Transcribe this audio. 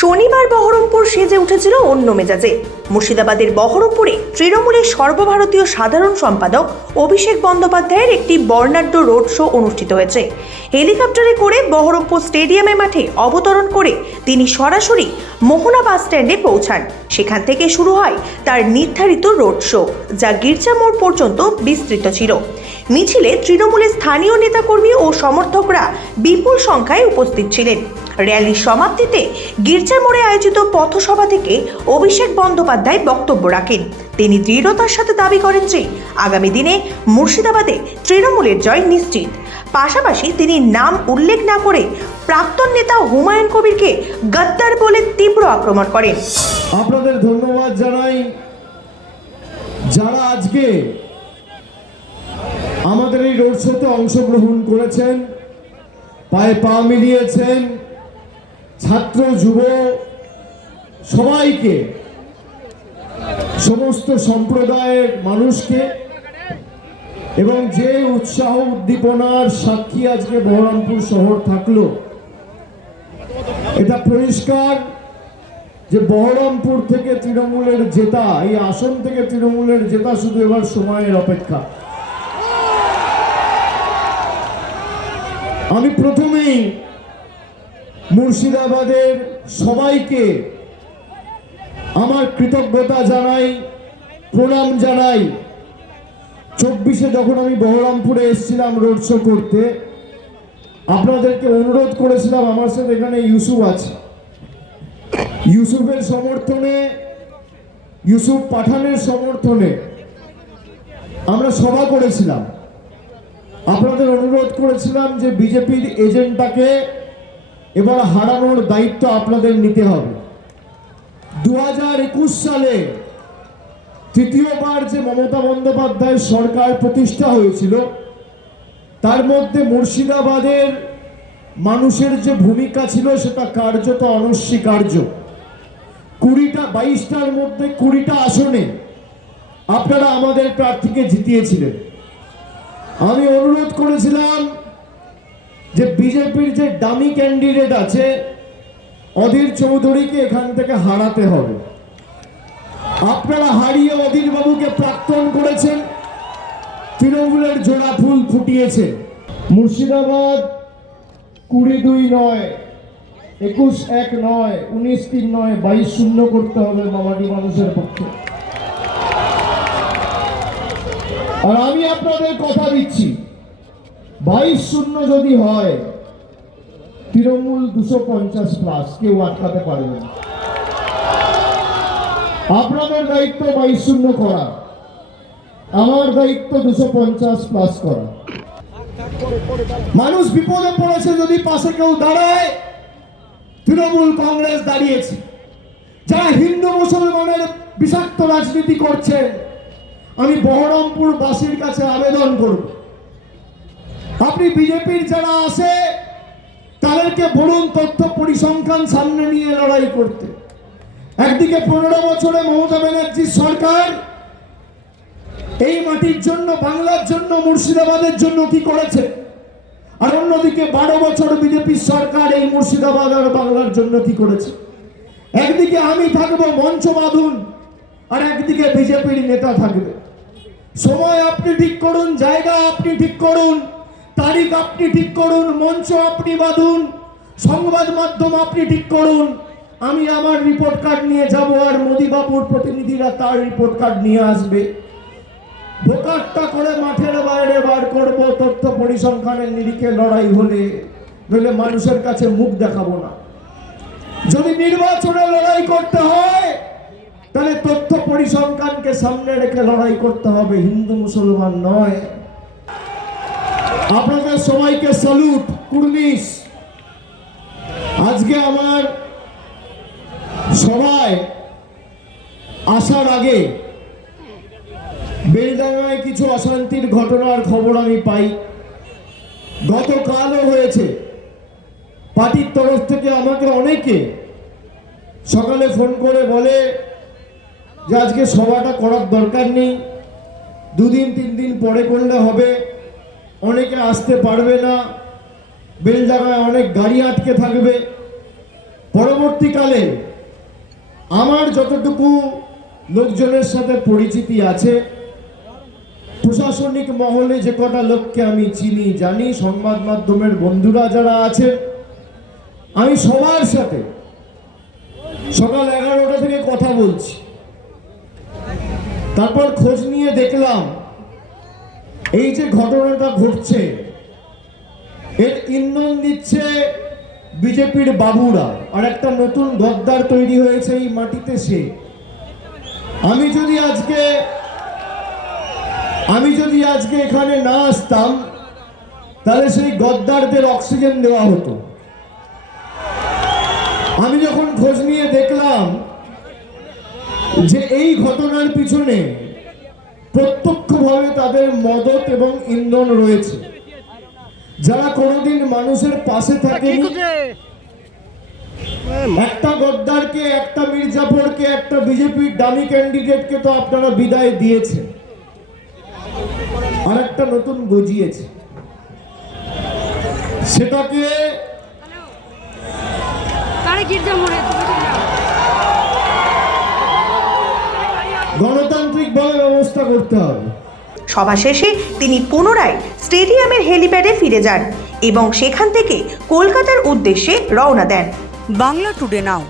শনিবার বহরমপুর সেজে উঠেছিল অন্য মেজাজে। মুর্শিদাবাদের বহরমপুরে তৃণমূলের সর্বভারতীয় সাধারণ সম্পাদক অভিষেক বন্দ্যোপাধ্যায়ের একটি বর্ণাঢ্য রোড শো অনুষ্ঠিত হয়েছে। হেলিকপ্টারে করে বহরমপুর স্টেডিয়ামের মাঠে অবতরণ করে তিনি সরাসরি মোহনা বাস স্ট্যান্ডে পৌঁছান। সেখান থেকে শুরু হয় তার নির্ধারিত রোড শো, যা গির্জা মোড় পর্যন্ত বিস্তৃত ছিল। মিছিলে তৃণমূলের স্থানীয় নেতাকর্মী ও সমর্থকরা বিপুল সংখ্যায় উপস্থিত ছিলেন। র্যালির সমাপ্তিতে গির্জা মোড়ে আয়োজিত পথসভা থেকে অভিষেক বন্দ্যোপাধ্যায় বক্তব্য রাখেন। তিনি দৃঢ়তার সাথে দাবি করেন যে আগামী দিনে মুর্শিদাবাদে তৃণমূলের জয় নিশ্চিত। পাশাপাশি তিনি নাম উল্লেখ না করে প্রাক্তন নেতা হুমায়ুন কবিরকে গদ্দার বলে তীব্র আক্রমণ করেন। আপনাদের ধন্যবাদ জানাই যারা আজকে আমাদের এই রোড শোতে অংশগ্রহণ করেছেন, পায়ে পা মিলিয়েছেন, ছাত্র যুব সবাইকে, সমস্ত সম্প্রদায়ের মানুষকে, এবং যে উৎসাহ উদ্দীপনার সাক্ষী আজকে বহরমপুর শহর থাকলো, এটা পরিষ্কার যে বহরমপুর থেকে তৃণমূলের জেতা, এই আসন থেকে তৃণমূলের জেতা শুধু এবার সময়ের অপেক্ষা। আমি প্রথমেই মুর্শিদাবাদের সবাইকে আমার কৃতজ্ঞতা জানাই, প্রণাম জানাই। 24-এ যখন আমি বহরমপুরে এসেছিলাম রোড শো করতে, আপনাদেরকে অনুরোধ করেছিলাম, আমার সাথে এখানে ইউসুফ আছে, ইউসুফের সমর্থনে, ইউসুফ পাঠানের সমর্থনে আমরা সভা করেছিলাম। আপনাদের অনুরোধ করেছিলাম যে বিজেপির এজেন্ডাকে এবার হারানোর দায়িত্ব আপনাদের নিতে হবে। 2021 সালে তৃতীয়বার যে মমতা বন্দ্যোপাধ্যায়ের সরকার প্রতিষ্ঠা হয়েছিল, তার মধ্যে মুর্শিদাবাদের মানুষের যে ভূমিকা ছিল সেটা কার্যত অনস্বীকার্য। 22টার মধ্যে 20টা আসনে আপনারা আমাদের প্রার্থীকে জিতিয়েছিলেন। আমি অনুরোধ করেছিলাম যে বিজেপির যে ডামি ক্যান্ডিডেট আছে অধীর চৌধুরীকে এখান থেকে হারাতে হবে। আপনারা হারিয়ে অধীর বাবুকে প্রাক্তন করেছেন, তৃণমূলের জোড়া ফুল ফুটিয়েছে। মুর্শিদাবাদ 22 নয়, 21-1 নয়, 19-3 নয়, 22-0 করতে হবে মামাটি মানুষের পক্ষে। আর আমি আপনাদের কথা দিচ্ছি, 22-0 যদি হয়, তৃণমূল 250+, কেউ আটকাতে পারবে না। আপনাদের দায়িত্ব 22-0 করা, আমার দায়িত্ব 250+ করা। মানুষ বিপদে পড়েছে, যদি পাশে কেউ দাঁড়ায়, তৃণমূল কংগ্রেস দাঁড়িয়েছে। যারা হিন্দু মুসলমানের বিষাক্ত রাজনীতি করছে, আমি বহরমপুর বাসীর কাছে আবেদন করব, আপনি বিজেপির যারা আছে তাদেরকে বলুন তথ্য পরিসংখ্যান সামনে নিয়ে লড়াই করতে। একদিকে 15 বছরে মমতা ব্যানার্জির সরকার এই মাটির জন্য, বাংলার জন্য, মুর্শিদাবাদের জন্য কি করেছে, আর অন্যদিকে 12 বছর বিজেপির সরকার এই মুর্শিদাবাদ আর বাংলার জন্য কি করেছে। একদিকে আমি থাকবো, মঞ্চ বাঁধুন, আর একদিকে বিজেপির নেতা থাকবে। সময় আপনি ঠিক করুন, জায়গা আপনি ঠিক করুন, তারিখ আপনি ঠিক করুন, মঞ্চ আপনি বাঁধুন, সংবাদ মাধ্যম আপনি ঠিক করুন। আমি আমার রিপোর্ট কার্ড নিয়ে যাব, আর মোদি বাবুর প্রতিনিধিরা তার রিপোর্ট কার্ড নিয়ে আসবে। ভোকারটা করে মাঠের বাইরে বার করব, তথ্য পরিসংখ্যানের নিরিখে লড়াই হলে, নইলে মানুষের কাছে মুখ দেখাবো না। যদি নির্বাচনে লড়াই করতে হয়, তাহলে তথ্য পরিসংখ্যানকে সামনে রেখে লড়াই করতে হবে, হিন্দু মুসলমান নয়। আপনাদের সবাইকে স্যালুট, কুর্নিশ। আজকে আমার সবাই আসার আগে বেলডাঙ্গায় কিছু অশান্তির ঘটনার খবর আমি পাই। গতকালও হয়েছে। পার্টির তরফ থেকে আমাকে অনেকে সকালে ফোন করে বলে যে আজকে সভাটা করার দরকার নেই, 2 দিন 3 দিন পরে করলে হবে, অনেকে আসতে পারবে না, বেলডাঙ্গায় অনেক গাড়ি আটকে থাকবে। পরবর্তীকালে আমার যতটুকু লোকজনের সাথে পরিচিতি আছে, প্রশাসনিক মহলে যে কটা লোককে আমি চিনি জানি, সংবাদ মাধ্যমের বন্ধুরা যারা আছে, আমি সবার সাথে সকাল 11টা থেকে কথা বলছি। তারপর খোঁজ নিয়ে দেখলাম এই যে ঘটনাটা ঘটছে এর ইন্ধন দিচ্ছে বিজেপির বাবুরা, আর একটা নতুন গদ্দার তৈরি হয়েছে এই মাটিতে। সে আমি যদি আজকে এখানে না আসতাম তাহলে সেই গদ্দারদের অক্সিজেন দেওয়া হতো। আমি যখন খোঁজ নিয়ে দেখলাম যে এই ঘটনার পিছনে প্রত্যক্ষভাবে তাদের মদত এবং ইন্ধন রয়েছে, যারা কোনোদিন মানুষের পাশে থাকেনি, একটা গদ্দারকে, একটা মির্জাফরকে, একটা বিজেপির ডামি ক্যান্ডিডেটকে তো আপনারা বিদায় দিয়েছেন, আর একটা নতুন গজিয়েছে। সেটাকে গণতান্ত্রিকভাবে ব্যবস্থা করতে হবে। সভা শেষে তিনি পুনরায় স্টেডিয়ামের হেলিপ্যাডে ফিরে যান এবং সেখান থেকে কলকাতার উদ্দেশ্যে রওনা দেন। বাংলা টুডে নাও।